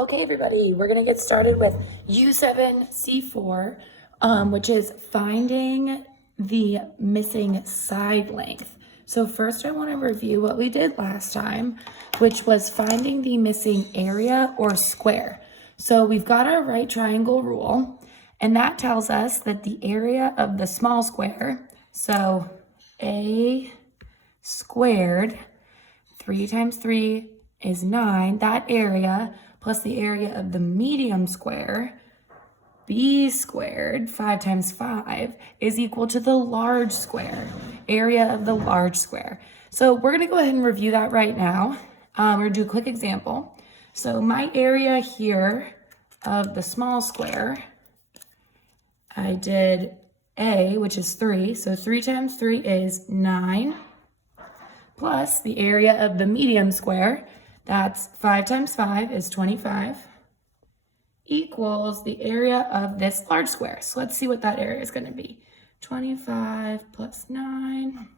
Okay, everybody, we're gonna get started with U7C4, which is finding the missing side length. So first I wanna review what we did last time, which was finding the missing area or square. So we've got our right triangle rule, and that tells us that the area of the small square, so A squared, 3 times 3 is 9, that area plus the area of the medium square, b squared, 5 times 5, is equal to the large square, area of the large square. So we're going to go ahead and review that right now. We're going to do a quick example. So my area here of the small square, I did A, which is 3. So 3 times 3 is 9, plus the area of the medium square, that's 5 times 5 is 25, equals the area of this large square. So let's see what that area is going to be. 25 plus 9,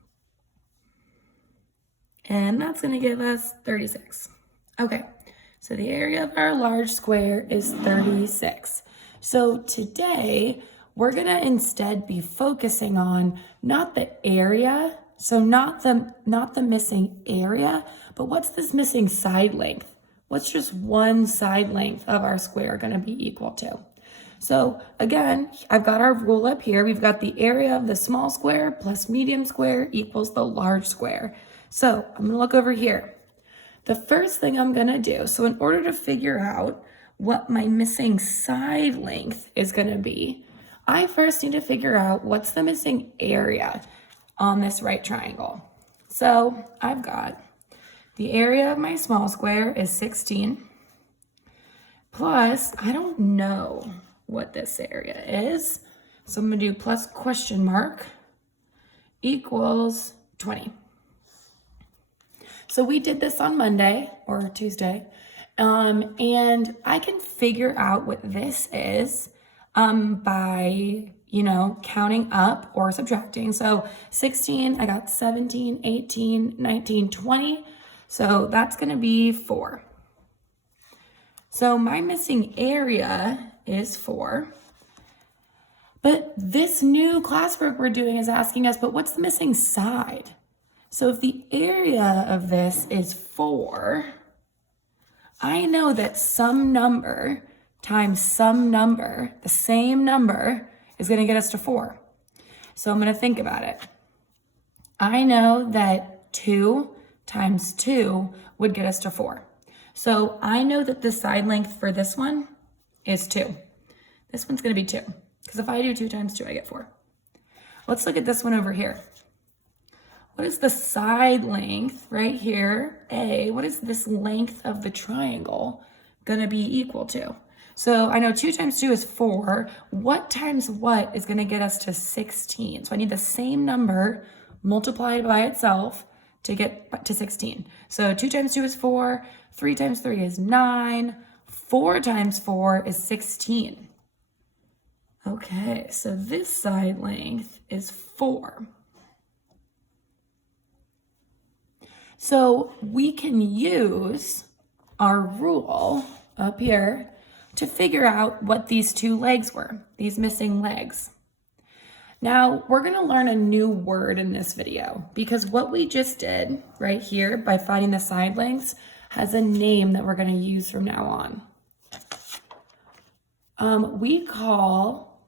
and that's going to give us 36. Okay, so the area of our large square is 36. So today, we're going to instead be focusing on not the area, so not the missing area, but what's this missing side length? What's just one side length of our square going to be equal to? So again, I've got our rule up here. We've got the area of the small square plus medium square equals the large square. So I'm going to look over here. The first thing I'm going to do, so in order to figure out what my missing side length is going to be, I first need to figure out what's the missing area on this right triangle. So I've got the area of my small square is 16, plus I don't know what this area is, so I'm gonna do plus question mark equals 20. So we did this on Monday or Tuesday, and I can figure out what this is by counting up or subtracting. So 16, I got 17, 18, 19, 20. So that's going to be 4. So my missing area is 4. But this new classwork we're doing is asking us, but what's the missing side? So if the area of this is 4, I know that some number times some number, the same number, is going to get us to 4. So I'm going to think about it. I know that 2 times 2 would get us to 4. So I know that the side length for this one is 2. This one's going to be 2, because if I do 2 times 2, I get 4. Let's look at this one over here. What is the side length right here, A? What is this length of the triangle going to be equal to? So I know 2 times 2 is 4. What times what is going to get us to 16? So I need the same number multiplied by itself to get to 16. So 2 times 2 is 4. 3 times 3 is 9. 4 times 4 is 16. Okay, so this side length is 4. So we can use our rule up here to figure out what these two legs were, these missing legs. Now, we're going to learn a new word in this video because what we just did right here by finding the side lengths has a name that we're going to use from now on. We call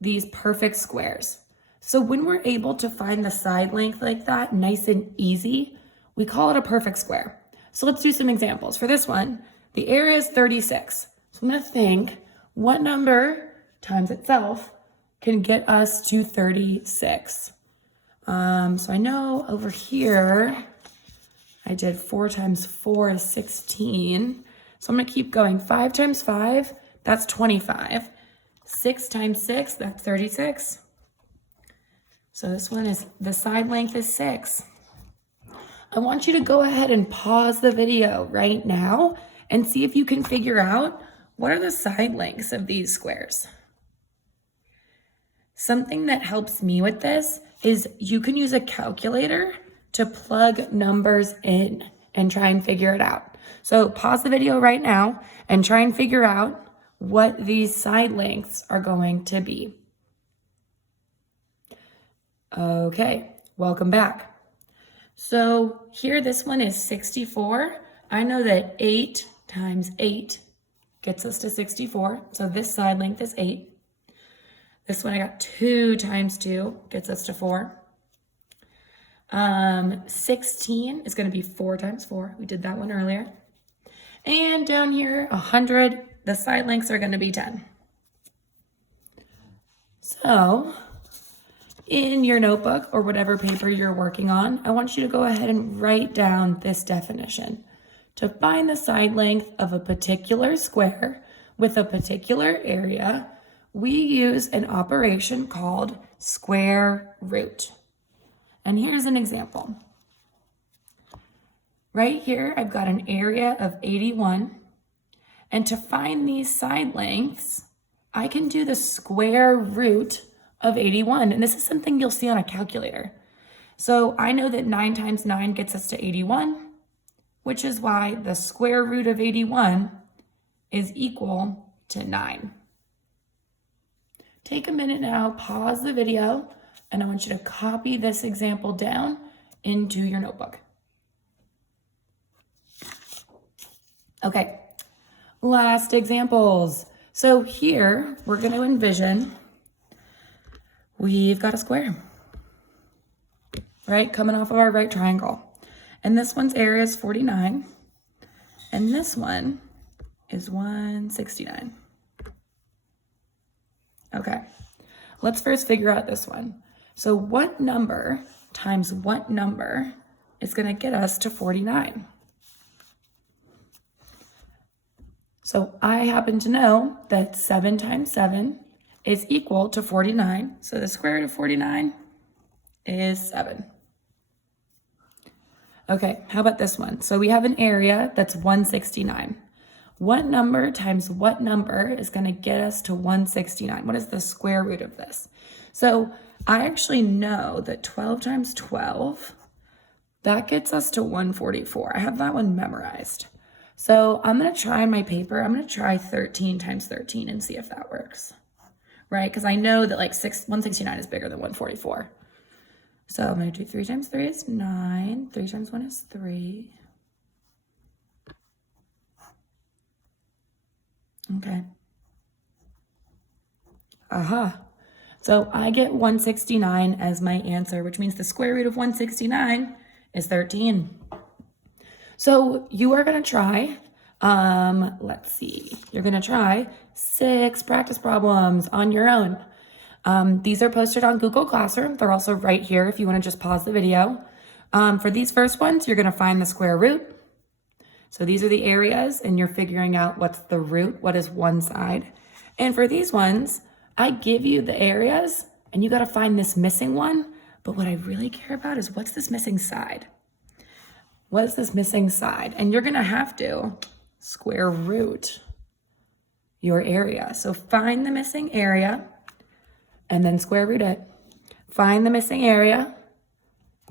these perfect squares. So when we're able to find the side length like that, nice and easy, we call it a perfect square. So let's do some examples. For this one, the area is 36. So I'm going to think, what number times itself can get us to 36? So I know over here, I did 4 times 4 is 16. So I'm going to keep going. 5 times 5, that's 25. 6 times 6, that's 36. So this one is, the side length is 6. I want you to go ahead and pause the video right now and see if you can figure out what are the side lengths of these squares. Something that helps me with this is you can use a calculator to plug numbers in and try and figure it out. So pause the video right now and try and figure out what these side lengths are going to be. Okay, welcome back. So here, this one is 64. I know that 8 times 8 gets us to 64. So this side length is 8. This one I got 2 times 2 gets us to 4. 16 is going to be 4 times 4. We did that one earlier. And down here, 100, the side lengths are going to be 10. So in your notebook or whatever paper you're working on, I want you to go ahead and write down this definition. To find the side length of a particular square with a particular area, we use an operation called square root. And here's an example. Right here, I've got an area of 81. And to find these side lengths, I can do the square root of 81. And this is something you'll see on a calculator. So I know that 9 times 9 gets us to 81, which is why the square root of 81 is equal to 9. Take a minute now, pause the video, and I want you to copy this example down into your notebook. Okay, last examples. So here, we're going to envision we've got a square, right? Coming off of our right triangle. And this one's area is 49. And this one is 169. Okay, let's first figure out this one. So what number times what number is going to get us to 49? So I happen to know that 7 times 7 is equal to 49. So the square root of 49 is 7. Okay, how about this one? So we have an area that's 169. What number times what number is going to get us to 169? What is the square root of this? So I actually know that 12 times 12, that gets us to 144. I have that one memorized. So I'm going to try in my paper, I'm going to try 13 times 13 and see if that works, right? Because I know that like 169 is bigger than 144. So I'm going to do 3 times 3 is 9. 3 times 1 is 3. Okay. Aha. So I get 169 as my answer, which means the square root of 169 is 13. So you are going to try, let's see, you're going to try 6 practice problems on your own. These are posted on Google Classroom. They're also right here if you want to just pause the video. For these first ones, you're going to find the square root. So these are the areas, and you're figuring out what's the root, what is one side. And for these ones, I give you the areas, and you got to find this missing one. But what I really care about is what's this missing side? What is this missing side? And you're going to have to square root your area. So find the missing area, and then square root it. Find the missing area,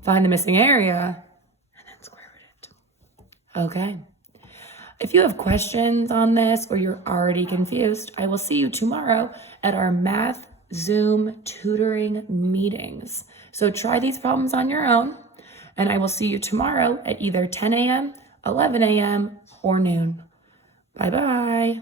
find the missing area, and then square root it. Okay. If you have questions on this or you're already confused, I will see you tomorrow at our math Zoom tutoring meetings. So try these problems on your own, and I will see you tomorrow at either 10 a.m., 11 a.m., or noon. Bye-bye.